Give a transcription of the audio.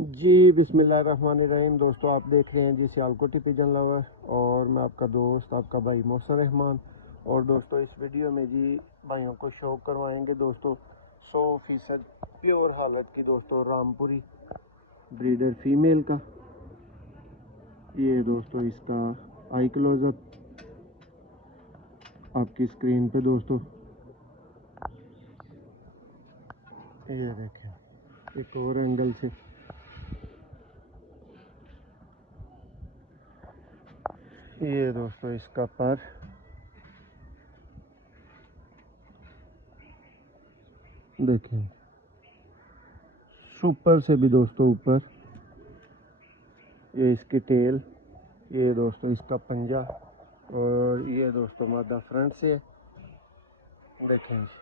जी बिस्मिल्लाहिर्रहमानिर्रहीम। दोस्तों आप देख रहे हैं जी सियालकोटी पिजन लवर और मैं आपका दोस्त आपका भाई मोहसिन रहमान। और दोस्तों इस वीडियो में जी भाइयों को शौक करवाएंगे दोस्तों 100% प्योर हालत की दोस्तों रामपुरी ब्रीडर फीमेल का। ये दोस्तों इसका आई क्लोजअप आपकी स्क्रीन पे दोस्तों ये देखें एक और एंगल से। ये दोस्तों इसका पर देखें सुपर से भी दोस्तों ऊपर। ये इसकी टेल, ये दोस्तों इसका पंजा और ये दोस्तों मादा फ्रंट से है। देखें